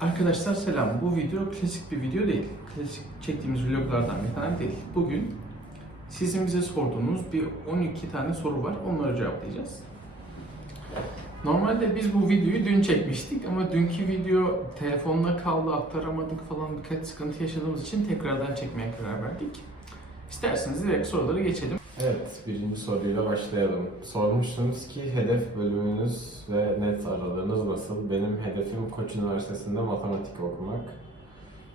Arkadaşlar selam. Bu video klasik bir video değil. Klasik çektiğimiz vloglardan bir tane değil. Bugün sizin bize sorduğunuz bir 12 tane soru var. Onları cevaplayacağız. Normalde biz bu videoyu dün çekmiştik ama dünkü video telefonda kaldı, aktaramadık falan birkaç sıkıntı yaşadığımız için tekrardan çekmeye karar verdik. İsterseniz direkt sorulara geçelim. Evet, birinci soruyla başlayalım. Sormuşsunuz ki hedef bölümünüz ve net aralığınız nasıl? Benim hedefim Koç Üniversitesi'nde matematik okumak.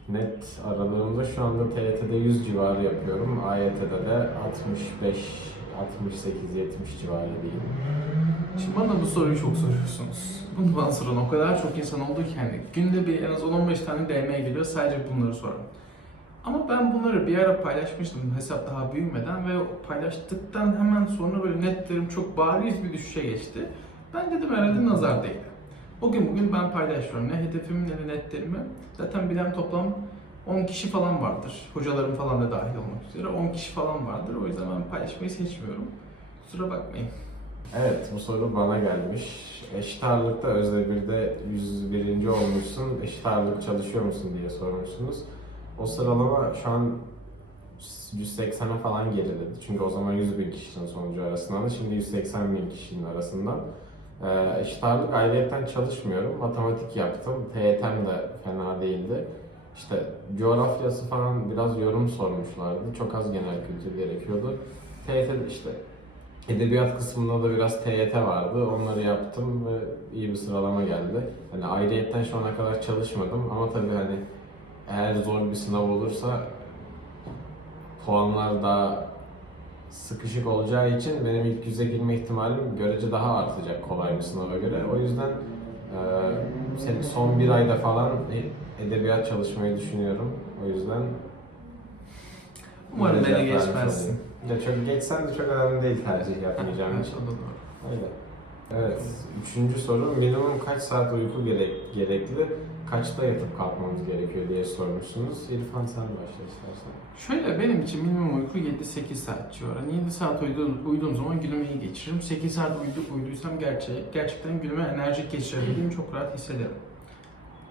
Net aralığımda şu anda TYT'de 100 civarı yapıyorum. AYT'de de 65, 68, 70 civarı diyeyim. Şimdi bana bu soruyu çok soruyorsunuz. Bunu bana soran o kadar çok insan oldu ki hani günde bir en az 10-15 tane DM geliyor sadece bunları soran. Ama ben bunları bir ara paylaşmıştım hesap daha büyümeden ve paylaştıktan hemen sonra böyle netlerim çok bariz bir düşüşe geçti. Ben dedim herhalde nazar değdi. O gün bugün ben paylaşıyorum. Ne hedefimi ne netlerimi. Zaten bilen toplam 10 kişi falan vardır. Hocalarım falan da dahil olmak üzere 10 kişi falan vardır. O yüzden ben paylaşmayı seçmiyorum. Kusura bakmayın. Evet, bu soru bana gelmiş. Eşit ağırlıkta Özdebir'de 101. olmuşsun. Eşit ağırlık çalışıyor musun diye sormuşsunuz. O sıralama şu an 180'e falan geriledi. Çünkü o zaman 100 bin kişinin sonucu arasından şimdi 180 bin kişinin arasından. Ee, eşit ağırlık ayrıyetten çalışmıyorum. Matematik yaptım. TYT'm de fena değildi. İşte coğrafyası falan biraz yorum sormuşlardı. Çok az genel kültür gerekiyordu. TYT işte Edebiyat kısmında da biraz TYT vardı. Onları yaptım ve iyi bir sıralama geldi. Hani ayrıyetten şu ana kadar çalışmadım ama tabii hani eğer zor bir sınav olursa puanlar daha sıkışık olacağı için benim ilk yüze girme ihtimalim görece daha artacak kolay bir sınava göre. O yüzden e, son bir ayda falan e- edebiyat çalışmayı düşünüyorum. O yüzden Umarım beni geçmezsin. Ya çok geçsen de çok önemli değil tercih yapmayacağım için. Öyle. Evet. Üçüncü soru. Minimum kaç saat uyku gerek, gerekli? Kaçta yatıp kalkmamız gerekiyor diye sormuşsunuz. İrfan sen başla istersen. Şöyle benim için minimum uyku 7-8 saat civarı. 7 saat uyuduğum, uyuduğum zaman günümü iyi geçiririm. 8 saat uyudu, uyuduysam gerçek, gerçekten günümü enerjik geçirebildiğimi çok rahat hissederim.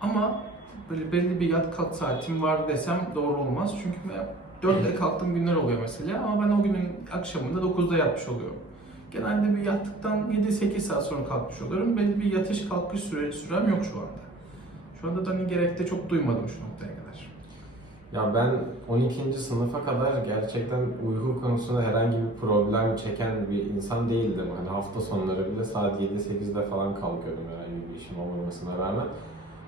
Ama böyle belli bir yat kalk saatim var desem doğru olmaz. Çünkü ben 4'te kalktığım günler oluyor mesela ama ben o günün akşamında 9'da yatmış oluyorum. Genelde bir yattıktan 7-8 saat sonra kalkmış oluyorum. Belli bir yatış kalkış süre, sürem yok şu anda. Şu anda da hani gerek de çok duymadım şu noktaya kadar. Ya ben 12. sınıfa kadar gerçekten uyku konusunda herhangi bir problem çeken bir insan değildim. Hani hafta sonları bile saat 7-8'de falan kalkıyordum herhangi bir işim olmamasına rağmen.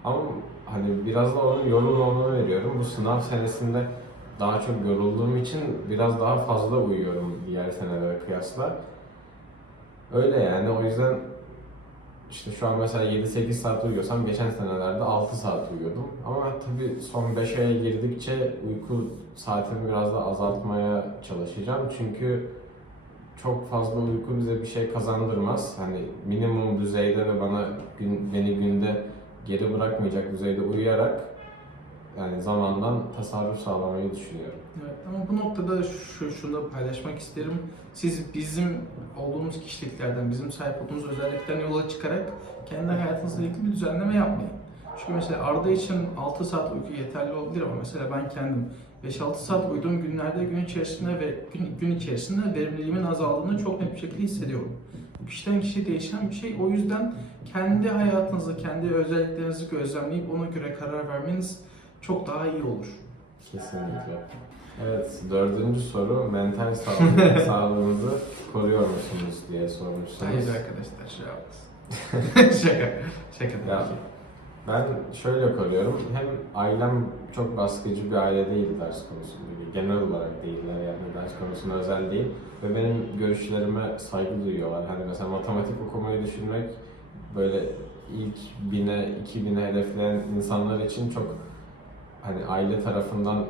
Ama hani biraz da onun yorulmamını veriyorum. Bu sınav senesinde daha çok yorulduğum için biraz daha fazla uyuyorum diğer senelere kıyasla. Öyle yani o yüzden işte şu an mesela 7-8 saat uyuyorsam geçen senelerde 6 saat uyuyordum. Ama tabii son 5 aya girdikçe uyku saatimi biraz da azaltmaya çalışacağım. Çünkü çok fazla uyku bize bir şey kazandırmaz. Hani minimum düzeyde ve bana gün, beni günde geri bırakmayacak düzeyde uyuyarak yani zamandan tasarruf sağlamayı düşünüyorum. Evet ama bu noktada şu, şunu da paylaşmak isterim. Siz bizim olduğumuz kişiliklerden, bizim sahip olduğumuz özelliklerden yola çıkarak kendi hayatınızla ilgili bir düzenleme yapmayın. Çünkü mesela Arda için 6 saat uyku yeterli olabilir ama mesela ben kendim 5-6 saat uyuduğum günlerde gün içerisinde ve gün, gün içerisinde verimliliğimin azaldığını çok net bir şekilde hissediyorum. Bu kişiden kişiye değişen bir şey. O yüzden kendi hayatınızı, kendi özelliklerinizi gözlemleyip ona göre karar vermeniz çok daha iyi olur. Kesinlikle. Evet, dördüncü soru mental sağlığı, sağlığınızı koruyor musunuz diye sormuşsunuz. Hayır arkadaşlar şey yaptınız. şaka. Şaka tabii Ya, ki. Ben şöyle koruyorum. Hem ailem çok baskıcı bir aile değil ders konusunda. Genel olarak değiller yani ders konusunda özel değil. Ve benim görüşlerime saygı duyuyorlar. Hani mesela matematik okumayı düşünmek böyle ilk bine, iki bine hedefleyen insanlar için çok hani aile tarafından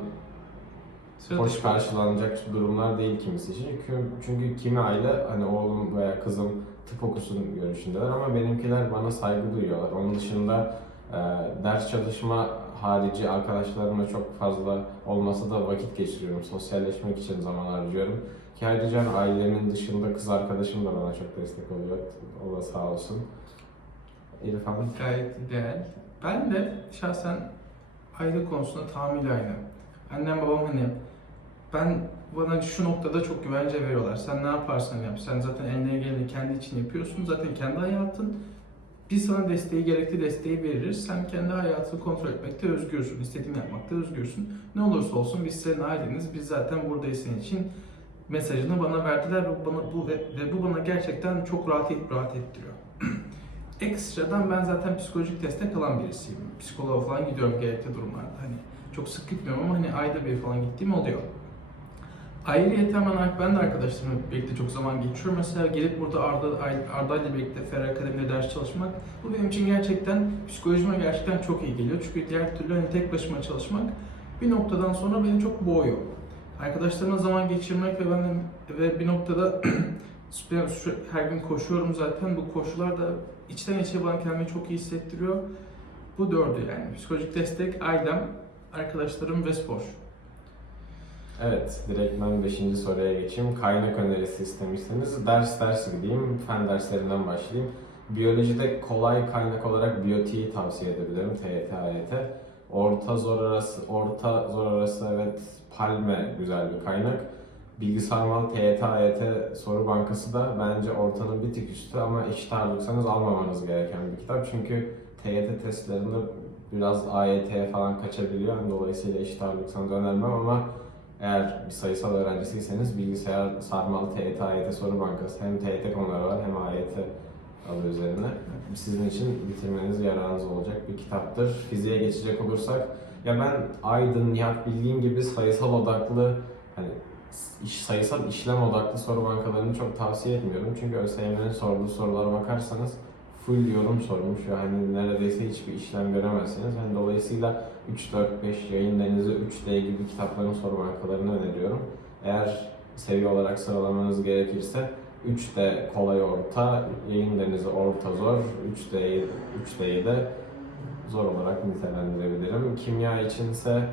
Sırada hoş karşılanacak durumlar değil kimisi için. Çünkü, çünkü kimi aile hani oğlum veya kızım tıp okusun görüşündeler ama benimkiler bana saygı duyuyorlar. Onun dışında e, ders çalışma harici arkadaşlarımla çok fazla olmasa da vakit geçiriyorum. Sosyalleşmek için zaman harcıyorum. Ki ayrıca ailemin dışında kız arkadaşım da bana çok destek oluyor. O da sağ olsun. İrfan. Gayet ideal. Ben de şahsen aile konusunda tamamıyla aynı. Annem babam hani ben bana şu noktada çok güvence veriyorlar. Sen ne yaparsan yap. Sen zaten eline geleni kendi için yapıyorsun. Zaten kendi hayatın. Biz sana desteği gerekli desteği veririz. Sen kendi hayatını kontrol etmekte özgürsün. İstediğini yapmakta özgürsün. Ne olursa olsun biz senin aileniz. Biz zaten buradayız senin için. Mesajını bana verdiler ve bana bu ve, ve bu bana gerçekten çok rahat rahat ettiriyor. Ekstradan ben zaten psikolojik destek alan birisiyim. Psikoloğa falan gidiyorum gerekli durumlarda. Hani çok sık gitmiyorum ama hani ayda bir falan gittiğim oluyor. Ayrıyeten ben, ben de arkadaşlarımla birlikte çok zaman geçiyorum. Mesela gelip burada Arda, Arda ile birlikte Ferah Akademi'de ders çalışmak bu benim için gerçekten psikolojime gerçekten çok iyi geliyor. Çünkü diğer türlü hani tek başıma çalışmak bir noktadan sonra beni çok boğuyor. Arkadaşlarımla zaman geçirmek ve ben ve bir noktada her gün koşuyorum zaten bu koşular da içten içe bana kendimi çok iyi hissettiriyor. Bu dördü yani psikolojik destek, ailem, arkadaşlarım ve spor. Evet, direkt ben 5. soruya geçeyim. Kaynak önerisi istemişsiniz. Ders ders gideyim, fen derslerinden başlayayım. Biyolojide kolay kaynak olarak biyotiği tavsiye edebilirim, TYT, AYT. Orta zor arası, orta zor arası evet Palme güzel bir kaynak. Bilgisayar TYT, AYT soru bankası da bence ortanın bir tık üstü ama eşit ağırlıksanız almamanız gereken bir kitap. Çünkü TYT testlerinde biraz AYT'ye falan kaçabiliyor. Yani dolayısıyla eşit ağırlıksanız önermem ama eğer bir sayısal öğrencisiyseniz bilgisayar sarmalı TYT, AYT soru bankası hem TYT konuları var hem AYT adı üzerine. Sizin için bitirmeniz yararınız olacak bir kitaptır. Fiziğe geçecek olursak ya ben Aydın, Nihat bildiğim gibi sayısal odaklı hani iş, sayısal işlem odaklı soru bankalarını çok tavsiye etmiyorum. Çünkü ÖSYM'nin sorduğu sorulara bakarsanız full yorum sormuş ve hani neredeyse hiçbir işlem göremezsiniz. Yani dolayısıyla 3, 4, 5 yayın denizi 3D gibi kitapların soru bankalarını öneriyorum. Eğer seviye olarak sıralamanız gerekirse 3D kolay orta, yayın denizi orta zor, 3D'yi 3D'yi de zor olarak nitelendirebilirim. Kimya içinse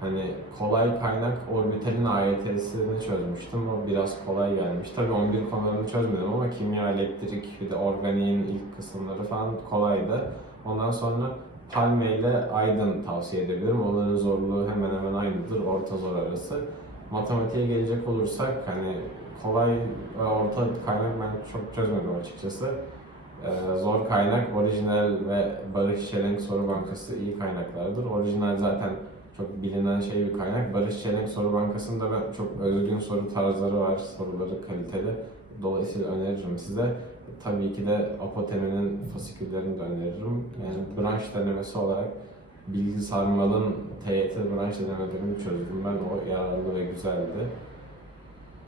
hani kolay kaynak orbitalin AYT'sini çözmüştüm. O biraz kolay gelmiş. Tabii 11 konularını çözmedim ama kimya, elektrik, bir de organiğin ilk kısımları falan kolaydı. Ondan sonra Palme ile Aydın tavsiye edebilirim. Onların zorluğu hemen hemen aynıdır, orta zor arası. Matematiğe gelecek olursak hani kolay ve orta kaynak ben çok çözmedim açıkçası. Ee, zor kaynak, orijinal ve Barış Çelenk Soru Bankası iyi kaynaklardır. Orijinal zaten çok bilinen şey bir kaynak. Barış Çelenk Soru Bankası'nda ben çok özgün soru tarzları var, soruları kaliteli. Dolayısıyla öneririm size. Tabii ki de Apotene'nin fasiküllerini de öneririm. Yani branş denemesi olarak Bilgi Sarmal'ın TYT branş denemelerini çözdüm ben. O yararlı ve güzeldi.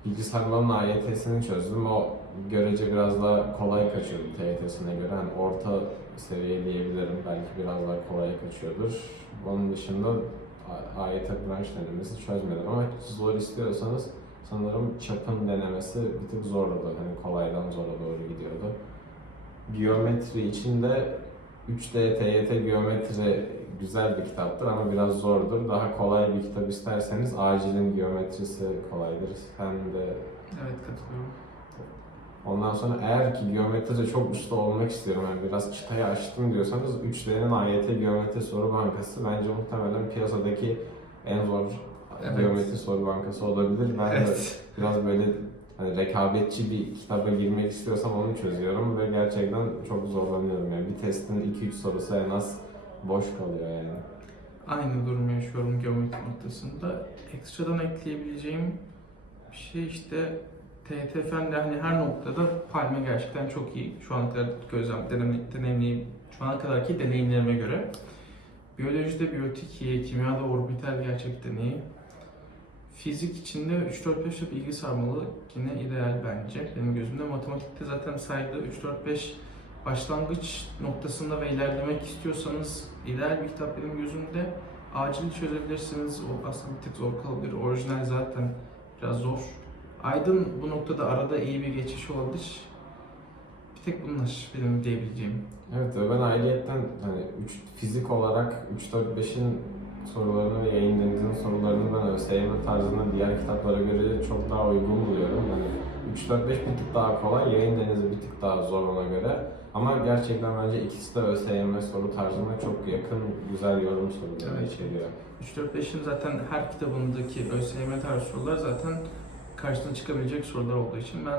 Bilgi Sarmal'ın AYT'sini çözdüm. O görece biraz daha kolay kaçıyordu TYT'sine göre. Yani orta seviye diyebilirim. Belki biraz daha kolay kaçıyordur. Onun dışında A- AYT branş denemesi çözmedim ama zor istiyorsanız sanırım çapın denemesi bir tık zordu. Hani kolaydan zora doğru gidiyordu. Geometri için de 3D TYT geometri güzel bir kitaptır ama biraz zordur. Daha kolay bir kitap isterseniz acilin geometrisi kolaydır. Hem de Evet katılıyorum. Ondan sonra eğer ki geometride çok usta olmak istiyorum, yani biraz çıtayı açtım diyorsanız 3D'nin AYT Geometri Soru Bankası bence muhtemelen piyasadaki en zor Evet. geometri soru bankası olabilir. Ben de Evet. biraz böyle hani rekabetçi bir kitaba girmek istiyorsam onu çözüyorum ve gerçekten çok zorlanıyorum. Yani bir testin 2-3 sorusu en az boş kalıyor yani. Aynı durumu yaşıyorum geometri noktasında. Ekstradan ekleyebileceğim bir şey işte TYT Fen'de hani her noktada Palme gerçekten çok iyi. Şu ana kadar gözlem, deneyim, deneyimleyim, şu ana kadarki deneyimlerime göre. Biyolojide biyotik iyi, kimyada orbital gerçekten iyi. Fizik içinde 3-4-5 ile bilgi sarmalı yine ideal bence benim gözümde. Matematikte zaten sayıda 3-4-5 başlangıç noktasında ve ilerlemek istiyorsanız ideal bir kitap benim gözümde. Acil çözebilirsiniz. O aslında bir tık zor kalabilir. Orijinal zaten biraz zor. Aydın bu noktada arada iyi bir geçiş olabilir. Bir tek bunlar benim diyebileceğim. Evet ve ben ayrıyetten hani üç, fizik olarak 3-4-5'in sorularını ve yayın denizinin sorularını ben ÖSYM tarzında diğer kitaplara göre çok daha uygun buluyorum. Yani 3-4-5 bir tık daha kolay, yayın denizi bir tık daha zor ona göre. Ama gerçekten bence ikisi de ÖSYM soru tarzına çok yakın, güzel yorum soruları Evet. içeriyor. 3-4-5'in zaten her kitabındaki ÖSYM tarzı sorular zaten karşına çıkabilecek sorular olduğu için ben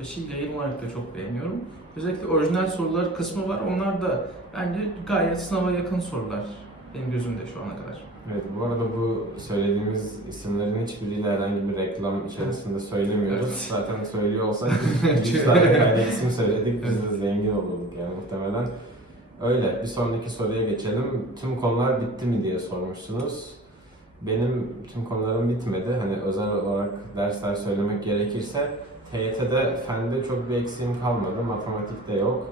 3-4-5'i yayın olarak da çok beğeniyorum. Özellikle orijinal sorular kısmı var. Onlar da bence gayet sınava yakın sorular benim gözümde şu ana kadar. Evet, bu arada bu söylediğimiz isimlerin hiçbiriyle herhangi bir reklam içerisinde söylemiyoruz. Evet. Zaten söylüyor olsak 3 tane yani isim söyledik, biz de zengin olurduk yani muhtemelen. Öyle, bir sonraki soruya geçelim. Tüm konular bitti mi diye sormuşsunuz. Benim tüm konularım bitmedi. Hani özel olarak dersler söylemek gerekirse TYT'de fende çok bir eksiğim kalmadı. Matematikte yok.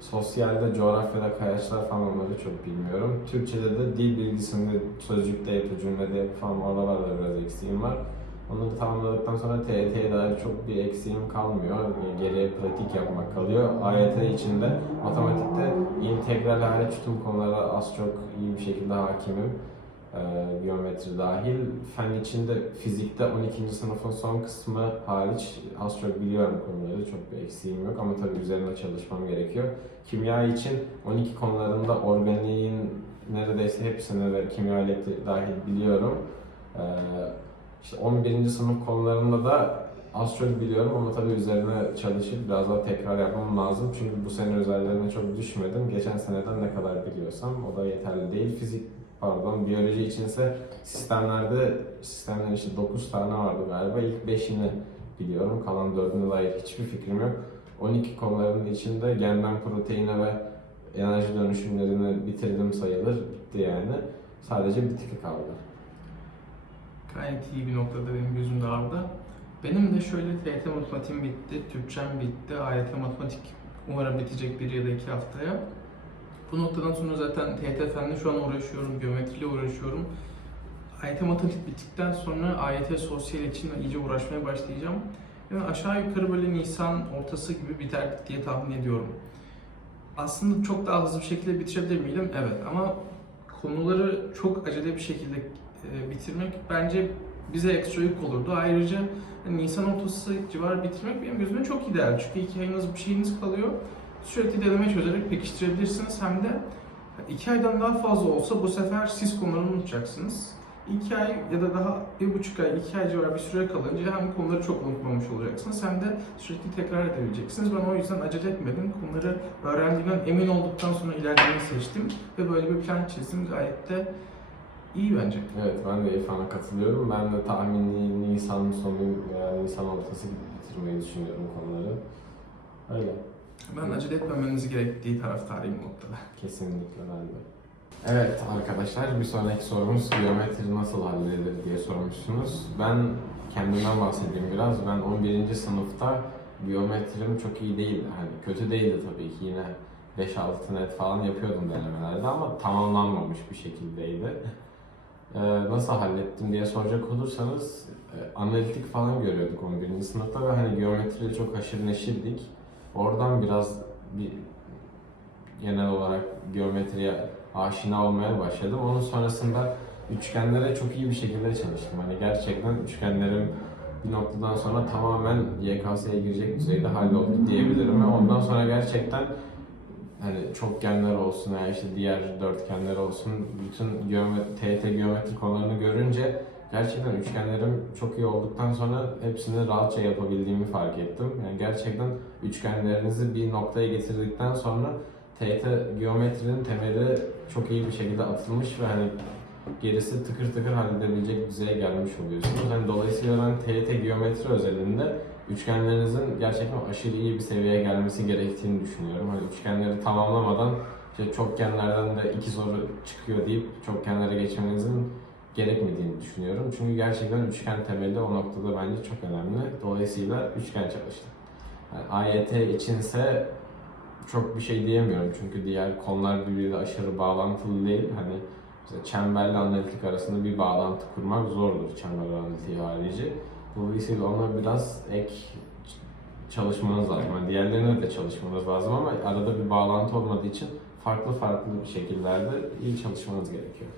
Sosyalde, coğrafyada, kayaçlar falan onları çok bilmiyorum. Türkçe'de de dil bilgisinde, sözcükte yapı, cümlede yapı falan oralarda biraz eksiğim var. Onları tamamladıktan sonra TYT'ye dair çok bir eksiğim kalmıyor. Geriye pratik yapmak kalıyor. AYT içinde matematikte integral hariç tüm konulara az çok iyi bir şekilde hakimim. Geometri dahil. Fen içinde fizikte 12. sınıfın son kısmı hariç az çok biliyorum konuları. Çok bir eksiğim yok ama tabii üzerine çalışmam gerekiyor. Kimya için 12 konularında organiğin neredeyse hepsini de kimya elektrik dahil biliyorum. Ee, işte 11. sınıf konularında da az çok biliyorum ama tabii üzerine çalışıp biraz daha tekrar yapmam lazım. Çünkü bu sene özellerine çok düşmedim. Geçen seneden ne kadar biliyorsam o da yeterli değil. Fizik pardon biyoloji içinse sistemlerde sistemlerin işte 9 tane vardı galiba. İlk 5'ini biliyorum. Kalan 4'üne dair hiçbir fikrim yok. 12 konuların içinde genden proteine ve enerji dönüşümlerini bitirdim sayılır. Bitti yani. Sadece bir kaldı. Gayet iyi bir noktada benim gözümde Arda. Benim de şöyle TYT matematiğim bitti, Türkçem bitti, AYT matematik umarım bitecek bir ya da iki haftaya. Bu noktadan sonra zaten TYT fenle şu an uğraşıyorum, geometriyle uğraşıyorum. AYT matematik bittikten sonra AYT sosyal için iyice uğraşmaya başlayacağım. Yani aşağı yukarı böyle Nisan ortası gibi biter diye tahmin ediyorum. Aslında çok daha hızlı bir şekilde bitirebilir miydim? Evet ama konuları çok acele bir şekilde e, bitirmek bence bize ekstra yük olurdu. Ayrıca Nisan ortası civarı bitirmek benim gözümde çok ideal. Çünkü iki ayınız bir şeyiniz kalıyor. Sürekli deneme çözerek pekiştirebilirsiniz. Hem de iki aydan daha fazla olsa bu sefer siz konuları unutacaksınız. İki ay ya da daha bir buçuk ay, iki ay civarı bir süre kalınca hem konuları çok unutmamış olacaksınız hem de sürekli tekrar edebileceksiniz. Ben o yüzden acele etmedim. Konuları öğrendiğimden emin olduktan sonra ilerlemeyi seçtim ve böyle bir plan çizdim. Gayet de iyi bence. Evet ben de İrfan'a katılıyorum. Ben de tahmini Nisan sonu veya Nisan ortası gibi bitirmeyi düşünüyorum konuları. Öyle. Ben acele etmemeniz gerektiği taraftarıyım bu noktada. Kesinlikle ben de. Evet arkadaşlar bir sonraki sorumuz geometri nasıl halledilir diye sormuşsunuz. Ben kendimden bahsedeyim biraz. Ben 11. sınıfta geometrim çok iyi değildi. Hani kötü değildi tabii ki yine 5-6 net falan yapıyordum denemelerde ama tamamlanmamış bir şekildeydi. Ee, nasıl hallettim diye soracak olursanız e, analitik falan görüyorduk 11. sınıfta ve hani geometriyle çok haşır neşirdik. Oradan biraz bir genel olarak geometriye aşina olmaya başladım. Onun sonrasında üçgenlere çok iyi bir şekilde çalıştım. Hani gerçekten üçgenlerim bir noktadan sonra tamamen YKS'ye girecek düzeyde halloldu diyebilirim ve ondan sonra gerçekten hani çokgenler olsun ya işte diğer dörtgenler olsun bütün geometri, TYT geometri konularını görünce gerçekten üçgenlerim çok iyi olduktan sonra hepsini rahatça yapabildiğimi fark ettim. Yani gerçekten üçgenlerinizi bir noktaya getirdikten sonra TYT geometrinin temeli çok iyi bir şekilde atılmış ve hani gerisi tıkır tıkır halledebilecek düzeye gelmiş oluyorsunuz. Hani dolayısıyla ben TYT geometri özelinde üçgenlerinizin gerçekten aşırı iyi bir seviyeye gelmesi gerektiğini düşünüyorum. Hani üçgenleri tamamlamadan işte çokgenlerden de iki soru çıkıyor deyip çokgenlere geçmenizin gerekmediğini düşünüyorum. Çünkü gerçekten üçgen temeli o noktada bence çok önemli. Dolayısıyla üçgen çalıştım. Yani AYT içinse çok bir şey diyemiyorum çünkü diğer konular birbiriyle aşırı bağlantılı değil. Hani mesela çemberle analitik arasında bir bağlantı kurmak zordur çember analitiği harici. Dolayısıyla ona biraz ek çalışmanız lazım. Yani diğerlerine de çalışmanız lazım ama arada bir bağlantı olmadığı için farklı farklı şekillerde iyi çalışmanız gerekiyor.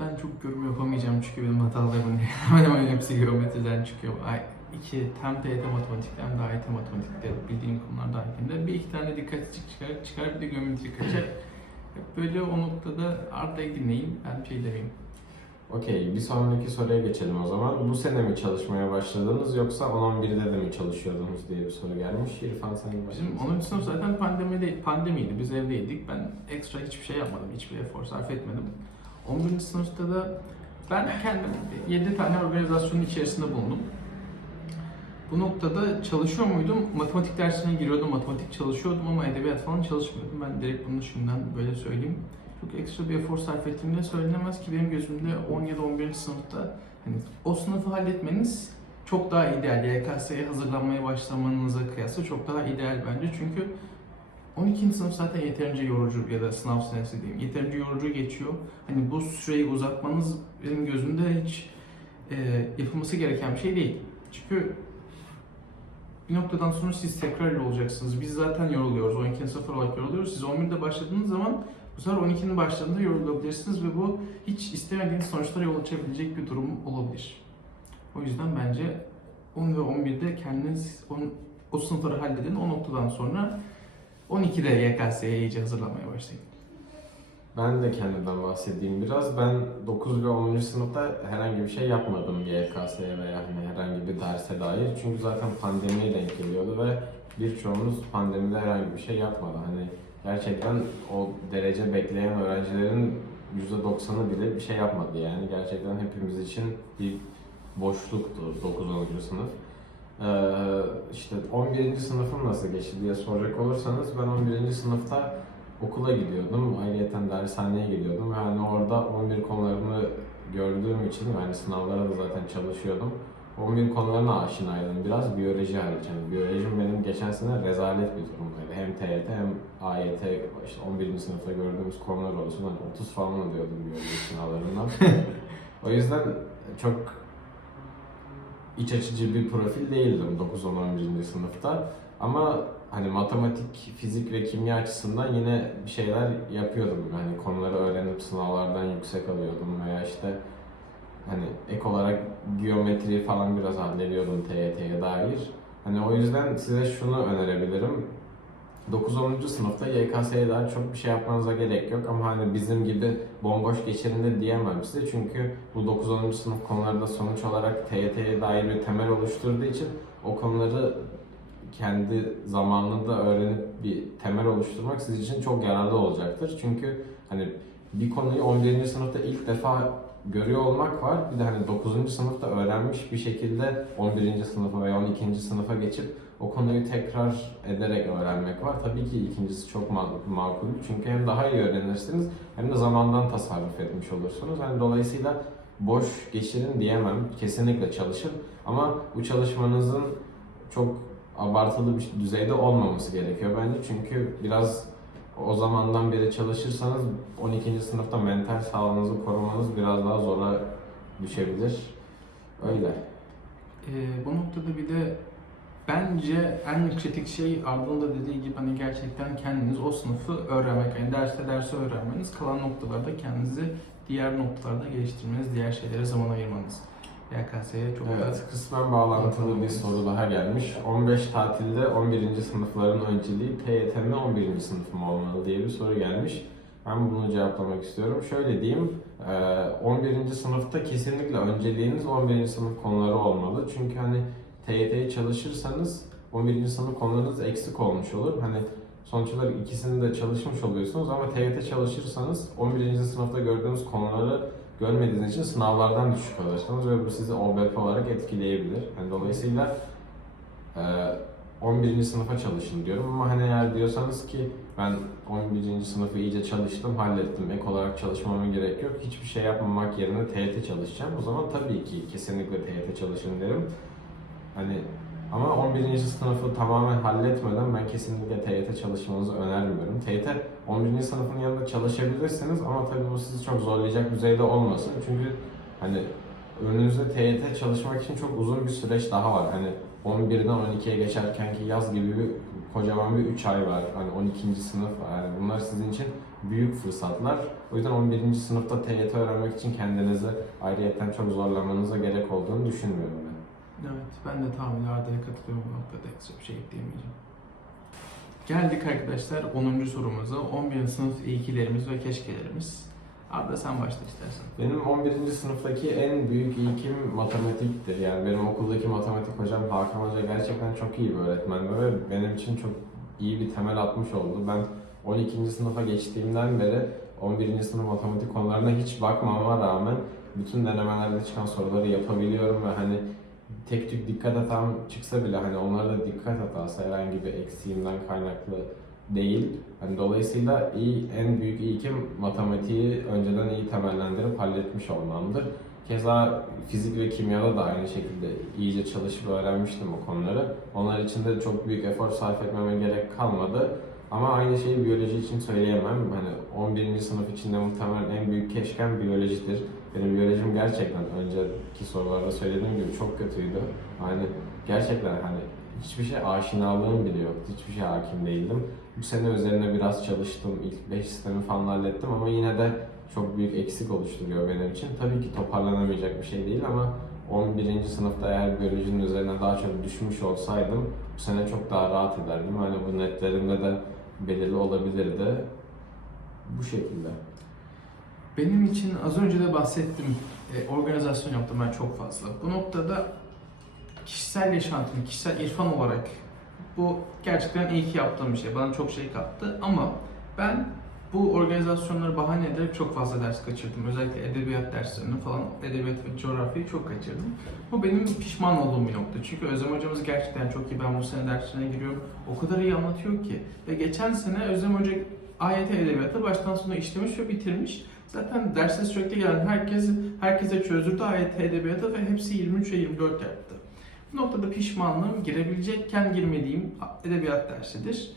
Ben çok yorum yapamayacağım çünkü benim hatalarımın hemen hemen hepsi geometriden çıkıyor. Ay, iki hem TYT matematikte hem de AYT matematikte bildiğim konular dahilinde bir iki tane dikkatli çıkar, çıkar bir de geometri kaçar. Böyle o noktada Arda'yı dinleyin, ben bir şey demeyeyim. Okey, bir sonraki soruya geçelim o zaman. Bu sene mi çalışmaya başladınız yoksa 10-11'de de mi çalışıyordunuz diye bir soru gelmiş. İrfan sen Bizim başlasın. 10. sınıf zaten pandemide, pandemiydi, biz evdeydik. Ben ekstra hiçbir şey yapmadım, hiçbir efor sarf etmedim. 11. sınıfta da ben kendim 7 tane organizasyonun içerisinde bulundum. Bu noktada çalışıyor muydum? Matematik dersine giriyordum, matematik çalışıyordum ama edebiyat falan çalışmıyordum. Ben direkt bunu şimdiden böyle söyleyeyim. Çok ekstra bir efor sarf ettiğimde söylenemez ki benim gözümde 17-11. sınıfta hani o sınıfı halletmeniz çok daha ideal. YKS'ye hazırlanmaya başlamanıza kıyasla çok daha ideal bence. Çünkü 12. sınıf zaten yeterince yorucu ya da sınav senesi diyeyim. Yeterince yorucu geçiyor. Hani bu süreyi uzatmanız benim gözümde hiç e, yapılması gereken bir şey değil. Çünkü bir noktadan sonra siz tekrar olacaksınız. Biz zaten yoruluyoruz. 12. sınıf olarak yoruluyoruz. Siz 11'de başladığınız zaman bu sefer 12'nin başlarında yorulabilirsiniz ve bu hiç istemediğiniz sonuçlara yol açabilecek bir durum olabilir. O yüzden bence 10 ve 11'de kendiniz on, o sınıfları halledin. O noktadan sonra 12'de YKS'ye iyice hazırlanmaya başlayın. Ben de kendimden bahsedeyim biraz. Ben 9 ve 10. sınıfta herhangi bir şey yapmadım YKS'ye veya hani herhangi bir derse dair. Çünkü zaten pandemiye denk geliyordu ve birçoğumuz pandemide herhangi bir şey yapmadı. Hani gerçekten o derece bekleyen öğrencilerin %90'ı bile bir şey yapmadı yani. Gerçekten hepimiz için bir boşluktu 9-10. sınıf. Ee, işte 11. sınıfım nasıl geçti diye soracak olursanız ben 11. sınıfta okula gidiyordum. Ayrıca dershaneye gidiyordum ve hani orada 11 konularını gördüğüm için yani sınavlara da zaten çalışıyordum. 11 konularına aşinaydım biraz biyoloji hariç. Yani biyolojim benim geçen sene rezalet bir durumdaydı. Hem TYT hem AYT işte 11. sınıfta gördüğümüz konular olsun. Hani 30 falan alıyordum biyoloji sınavlarından. o yüzden çok iç açıcı bir profil değildim 9-10. 11. sınıfta. Ama hani matematik, fizik ve kimya açısından yine bir şeyler yapıyordum. Hani konuları öğrenip sınavlardan yüksek alıyordum veya işte hani ek olarak geometri falan biraz hallediyordum TYT'ye dair. Hani o yüzden size şunu önerebilirim. 9-10. sınıfta YKS'ye daha çok bir şey yapmanıza gerek yok ama hani bizim gibi bomboş geçirin de diyemem size çünkü bu 9-10. sınıf konuları da sonuç olarak TYT'ye dair bir temel oluşturduğu için o konuları kendi zamanında öğrenip bir temel oluşturmak sizin için çok yararlı olacaktır. Çünkü hani bir konuyu 11. sınıfta ilk defa görüyor olmak var. Bir de hani 9. sınıfta öğrenmiş bir şekilde 11. sınıfa veya 12. sınıfa geçip o konuyu tekrar ederek öğrenmek var. Tabii ki ikincisi çok ma- makul. Çünkü hem daha iyi öğrenirsiniz hem de zamandan tasarruf etmiş olursunuz. Yani dolayısıyla boş geçirin diyemem. Kesinlikle çalışın. Ama bu çalışmanızın çok abartılı bir düzeyde olmaması gerekiyor bence. Çünkü biraz o zamandan beri çalışırsanız 12. sınıfta mental sağlığınızı korumanız biraz daha zora düşebilir. Öyle. Ee, bu noktada bir de bence en kritik şey Arda'nın da dediği gibi hani gerçekten kendiniz o sınıfı öğrenmek. Yani derste dersi öğrenmeniz, kalan noktalarda kendinizi diğer noktalarda geliştirmeniz, diğer şeylere zaman ayırmanız. YKS'ye çok Evet, da kısmen bağlantılı bir soru daha gelmiş. 15 tatilde 11. sınıfların önceliği TYT mi 11. sınıf mı olmalı diye bir soru gelmiş. Ben bunu cevaplamak istiyorum. Şöyle diyeyim, eee, 11. sınıfta kesinlikle önceliğiniz 11. sınıf konuları olmalı. Çünkü hani TYT'ye çalışırsanız 11. sınıf konularınız eksik olmuş olur. Hani sonuç olarak ikisini de çalışmış oluyorsunuz ama TYT çalışırsanız 11. sınıfta gördüğünüz konuları görmediğiniz için sınavlardan düşük alırsınız ve bu sizi OBP olarak etkileyebilir. Yani dolayısıyla e, 11. sınıfa çalışın diyorum ama hani eğer diyorsanız ki ben 11. sınıfı iyice çalıştım, hallettim, ek olarak çalışmama gerek yok, hiçbir şey yapmamak yerine TYT çalışacağım. O zaman tabii ki kesinlikle TYT çalışın derim. Hani ama 11. sınıfı tamamen halletmeden ben kesinlikle TYT çalışmanızı önermiyorum. TYT 11. sınıfın yanında çalışabilirsiniz ama tabii bu sizi çok zorlayacak düzeyde olmasın. Çünkü hani önünüzde TYT çalışmak için çok uzun bir süreç daha var. Hani 11'den 12'ye geçerken ki yaz gibi bir kocaman bir 3 ay var. Hani 12. sınıf. Yani bunlar sizin için büyük fırsatlar. O yüzden 11. sınıfta TYT öğrenmek için kendinizi ayrıyetten çok zorlamanıza gerek olduğunu düşünmüyorum. Evet, ben de tahmin Arda'ya katılıyorum bu noktada ekstra bir şey ekleyemeyeceğim. Geldik arkadaşlar 10. sorumuza. 11. sınıf ilkilerimiz ve keşkelerimiz. Arda sen başla istersen. Benim 11. sınıftaki en büyük ilkim matematiktir. Yani benim okuldaki matematik hocam Hakan Hoca gerçekten çok iyi bir öğretmendi ve benim için çok iyi bir temel atmış oldu. Ben 12. sınıfa geçtiğimden beri 11. sınıf matematik konularına hiç bakmama rağmen bütün denemelerde çıkan soruları yapabiliyorum ve hani tek tük dikkat hatam çıksa bile hani onlarda dikkat hatası herhangi bir eksiğimden kaynaklı değil. Hani dolayısıyla iyi, en büyük ilkim matematiği önceden iyi temellendirip halletmiş olmamdır. Keza fizik ve kimyada da aynı şekilde iyice çalışıp öğrenmiştim o konuları. Onlar için de çok büyük efor sarf etmeme gerek kalmadı. Ama aynı şeyi biyoloji için söyleyemem. Hani 11. sınıf içinde muhtemelen en büyük keşkem biyolojidir. Benim biyolojim gerçekten önceki sorularda söylediğim gibi çok kötüydü. Yani gerçekten hani hiçbir şey aşinalığım bile yoktu. Hiçbir şey hakim değildim. Bu sene üzerine biraz çalıştım. İlk 5 sistemi falan hallettim ama yine de çok büyük eksik oluşturuyor benim için. Tabii ki toparlanamayacak bir şey değil ama 11. sınıfta eğer biyolojinin üzerine daha çok düşmüş olsaydım bu sene çok daha rahat ederdim. Hani bu netlerimde de belirli olabilirdi. Bu şekilde. Benim için az önce de bahsettim. e, organizasyon yaptım ben çok fazla. Bu noktada kişisel yaşantım, kişisel irfan olarak bu gerçekten iyi ki yaptığım bir şey. Bana çok şey kattı ama ben bu organizasyonları bahane ederek çok fazla ders kaçırdım. Özellikle edebiyat derslerini falan, edebiyat ve coğrafyayı çok kaçırdım. Bu benim pişman olduğum bir nokta. Çünkü Özlem hocamız gerçekten çok iyi. Ben bu sene derslerine giriyorum. O kadar iyi anlatıyor ki. Ve geçen sene Özlem Hoca AYT edebiyatı baştan sona işlemiş ve bitirmiş. Zaten derse sürekli gelen herkes herkese çözdürdü AYT edebiyatı ve hepsi 23 ve 24 yaptı. Bu noktada pişmanlığım girebilecekken girmediğim edebiyat dersidir.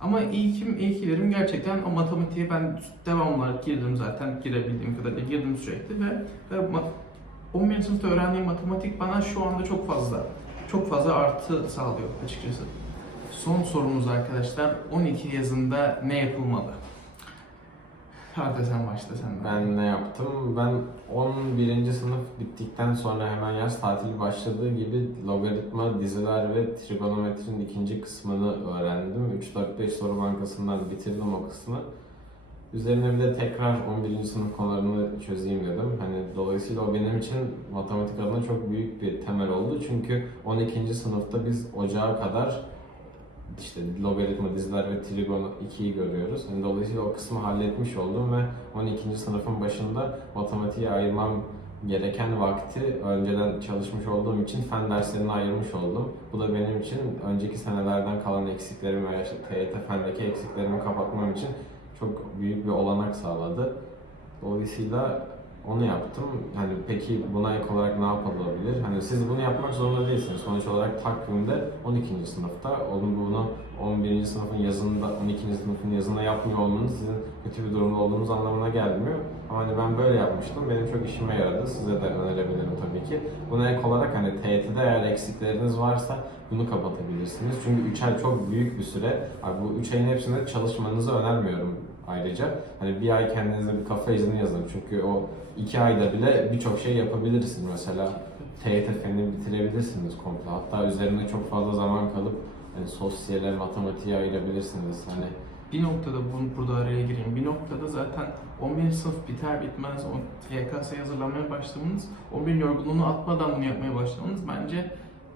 Ama ilkim, ilkilerim gerçekten o matematiğe ben devamlı olarak girdim zaten girebildiğim kadarıyla girdim sürekli ve, ve ma- 11. sınıfta öğrendiğim matematik bana şu anda çok fazla çok fazla artı sağlıyor açıkçası. Son sorumuz arkadaşlar 12 yazında ne yapılmalı? Hadi sen başla sen. Ben ne yaptım? Ben 11. sınıf bittikten sonra hemen yaz tatili başladığı gibi logaritma, diziler ve trigonometrinin ikinci kısmını öğrendim. 3-4-5 soru bankasından bitirdim o kısmı. Üzerine bir de tekrar 11. sınıf konularını çözeyim dedim. Hani dolayısıyla o benim için matematik adına çok büyük bir temel oldu. Çünkü 12. sınıfta biz ocağa kadar işte logaritma, diziler ve trigon 2'yi görüyoruz. Yani dolayısıyla o kısmı halletmiş oldum ve 12. sınıfın başında matematiğe ayırmam gereken vakti önceden çalışmış olduğum için fen derslerine ayırmış oldum. Bu da benim için önceki senelerden kalan eksiklerimi veya işte TYT fendeki eksiklerimi kapatmam için çok büyük bir olanak sağladı. Dolayısıyla onu yaptım. Hani peki buna ek olarak ne yapılabilir? Hani siz bunu yapmak zorunda değilsiniz. Sonuç olarak takvimde 12. sınıfta, onun bunu 11. sınıfın yazında, 12. sınıfın yazında yapmıyor olmanız sizin kötü bir durumda olduğunuz anlamına gelmiyor. Ama hani ben böyle yapmıştım. Benim çok işime yaradı. Size de önerebilirim tabii ki. Buna ek olarak hani TYT'de eğer eksikleriniz varsa bunu kapatabilirsiniz. Çünkü 3 ay çok büyük bir süre. Abi bu 3 ayın hepsinde çalışmanızı önermiyorum ayrıca. Hani bir ay kendinize bir kafa izni yazın. Çünkü o iki ayda bile birçok şey yapabilirsiniz. Mesela TYT fenini bitirebilirsiniz komple. Hatta üzerinde çok fazla zaman kalıp hani sosyale, matematiğe ayırabilirsiniz. Hani Bir noktada bunu burada araya gireyim. Bir noktada zaten 11. sınıf biter bitmez YKS'ye hazırlanmaya başlamanız, 11 yorgunluğunu atmadan bunu yapmaya başlamanız bence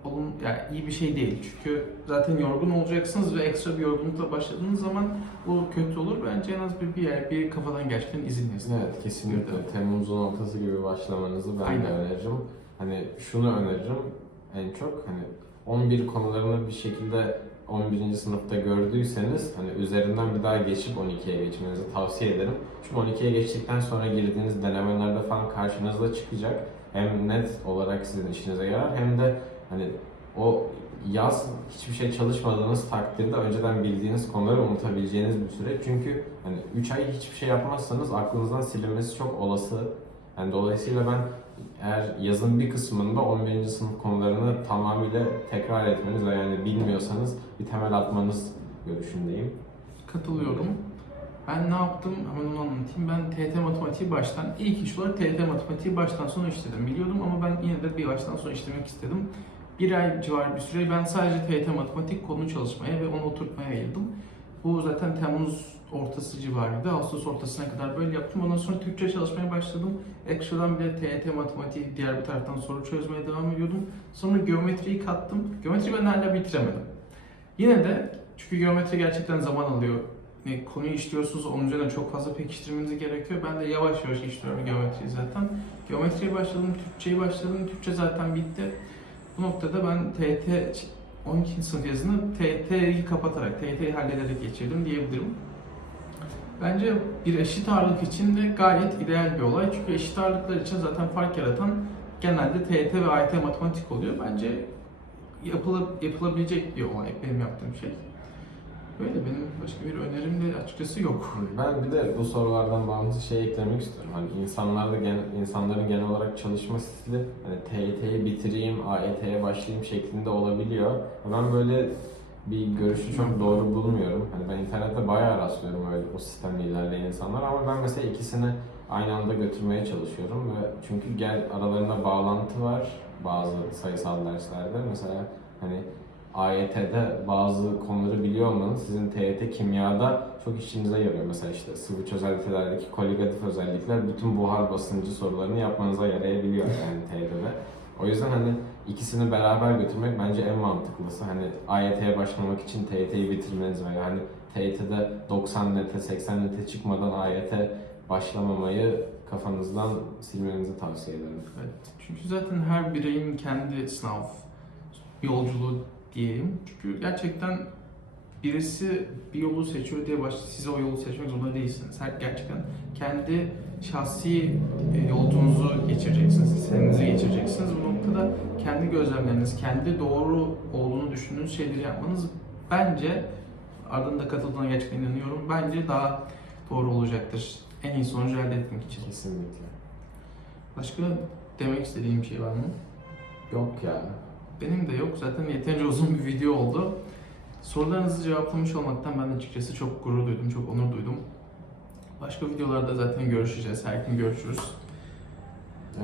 olun, yani iyi bir şey değil. Çünkü zaten yorgun olacaksınız ve ekstra bir yorgunlukla başladığınız zaman bu kötü olur. Bence en az bir bir, yer, bir kafadan gerçekten izin yazın. Evet kesinlikle Temmuz'un ortası gibi başlamanızı ben Aynen. de öneririm. Hani şunu öneririm en çok hani 11 konularını bir şekilde 11. sınıfta gördüyseniz hani üzerinden bir daha geçip 12'ye geçmenizi tavsiye ederim. Çünkü 12'ye geçtikten sonra girdiğiniz denemelerde falan karşınıza çıkacak. Hem net olarak sizin işinize yarar hem de hani o yaz hiçbir şey çalışmadığınız takdirde önceden bildiğiniz konuları unutabileceğiniz bir süre. Çünkü hani 3 ay hiçbir şey yapmazsanız aklınızdan silinmesi çok olası. Yani dolayısıyla ben eğer yazın bir kısmında 11. sınıf konularını tamamıyla tekrar etmeniz ve yani bilmiyorsanız bir temel atmanız görüşündeyim. Katılıyorum. Ben ne yaptım hemen onu anlatayım. Ben TYT matematiği baştan, ilk iş olarak TYT matematiği baştan sona işledim. Biliyordum ama ben yine de bir baştan sona işlemek istedim. Bir ay civarı bir süre ben sadece TYT matematik konu çalışmaya ve onu oturtmaya ayırdım. Bu zaten Temmuz ortası civarıydı. Ağustos ortasına kadar böyle yaptım. Ondan sonra Türkçe çalışmaya başladım. Ekstradan bir de TYT matematik diğer bir taraftan soru çözmeye devam ediyordum. Sonra geometriyi kattım. Geometri ben hala bitiremedim. Yine de çünkü geometri gerçekten zaman alıyor. Yani konuyu işliyorsunuz, onun üzerine çok fazla pekiştirmeniz gerekiyor. Ben de yavaş yavaş işliyorum geometriyi zaten. Geometriye başladım, Türkçeyi başladım. Türkçe zaten bitti. Bu noktada ben TYT 12. sınıf yazını TYT'yi kapatarak, TYT'yi hallederek geçirdim diyebilirim. Bence bir eşit ağırlık için de gayet ideal bir olay. Çünkü eşit ağırlıklar için zaten fark yaratan genelde TYT ve AYT matematik oluyor. Bence yapılıp, yapılabilecek bir olay benim yaptığım şey. Böyle benim başka bir önerim de açıkçası yok. Ben bir de bu sorulardan bağımsız şey eklemek istiyorum. Hani insanlarda genel, insanların genel olarak çalışma stili hani TYT'yi bitireyim, AYT'ye başlayayım şeklinde olabiliyor. Ben böyle bir görüşü çok doğru bulmuyorum. Hani ben internette bayağı rastlıyorum öyle o sistemle ilerleyen insanlar ama ben mesela ikisini aynı anda götürmeye çalışıyorum ve çünkü gel aralarında bağlantı var bazı sayısal derslerde. Mesela hani AYT'de bazı konuları biliyor olmanız sizin TYT kimyada çok işinize yarıyor. Mesela işte sıvı çözeltilerdeki koligatif özellikler bütün buhar basıncı sorularını yapmanıza yarayabiliyor yani TYT'de. O yüzden hani ikisini beraber götürmek bence en mantıklısı. Hani AYT'ye başlamak için TYT'yi bitirmeniz veya hani TYT'de 90 nete 80 nete çıkmadan AYT başlamamayı kafanızdan silmenizi tavsiye ederim. Evet. Çünkü zaten her bireyin kendi sınav yolculuğu diyeyim. Çünkü gerçekten birisi bir yolu seçiyor diye baş, size o yolu seçmek zorunda değilsiniz. Her gerçekten kendi şahsi e, yolculuğunuzu geçireceksiniz, kendinizi geçireceksiniz. Bu noktada kendi gözlemleriniz, kendi doğru olduğunu düşündüğünüz şeyleri yapmanız bence ardında katıldığına gerçekten inanıyorum. Bence daha doğru olacaktır. En iyi sonucu elde etmek için. Kesinlikle. Başka demek istediğim şey var mı? Yok ya. Benim de yok. Zaten yeterince uzun bir video oldu. Sorularınızı cevaplamış olmaktan ben açıkçası çok gurur duydum, çok onur duydum. Başka videolarda zaten görüşeceğiz. Her gün görüşürüz.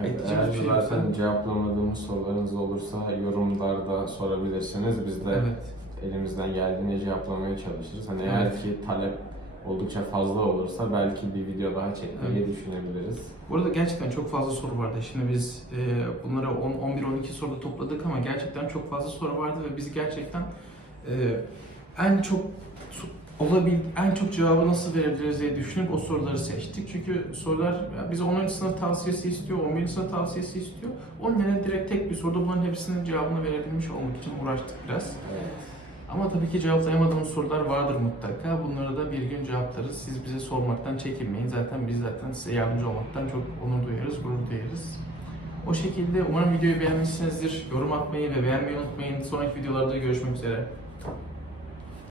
Evet, eğer şey zaten yoksa- cevaplamadığımız sorularınız olursa yorumlarda sorabilirsiniz. Biz de Evet. elimizden geldiğince cevaplamaya çalışırız. Hani Evet. eğer ki talep oldukça fazla olursa belki bir video daha çekmeyi düşünebiliriz. Bu arada gerçekten çok fazla soru vardı. Şimdi biz e, bunları 10, 11, 12 soruda topladık ama gerçekten çok fazla soru vardı ve biz gerçekten e, en çok olabil en çok cevabı nasıl verebiliriz diye düşünüp o soruları seçtik. Çünkü sorular ya biz 10. sınıf tavsiyesi istiyor, 11. sınıf tavsiyesi istiyor. Onun yerine direkt tek bir soruda bunların hepsinin cevabını verebilmiş olmak için uğraştık biraz. Evet. Ama tabii ki cevaplayamadığımız sorular vardır mutlaka. Bunları da bir gün cevaplarız. Siz bize sormaktan çekinmeyin. Zaten biz zaten size yardımcı olmaktan çok onur duyarız, gurur duyarız. O şekilde umarım videoyu beğenmişsinizdir. Yorum atmayı ve beğenmeyi unutmayın. Sonraki videolarda görüşmek üzere.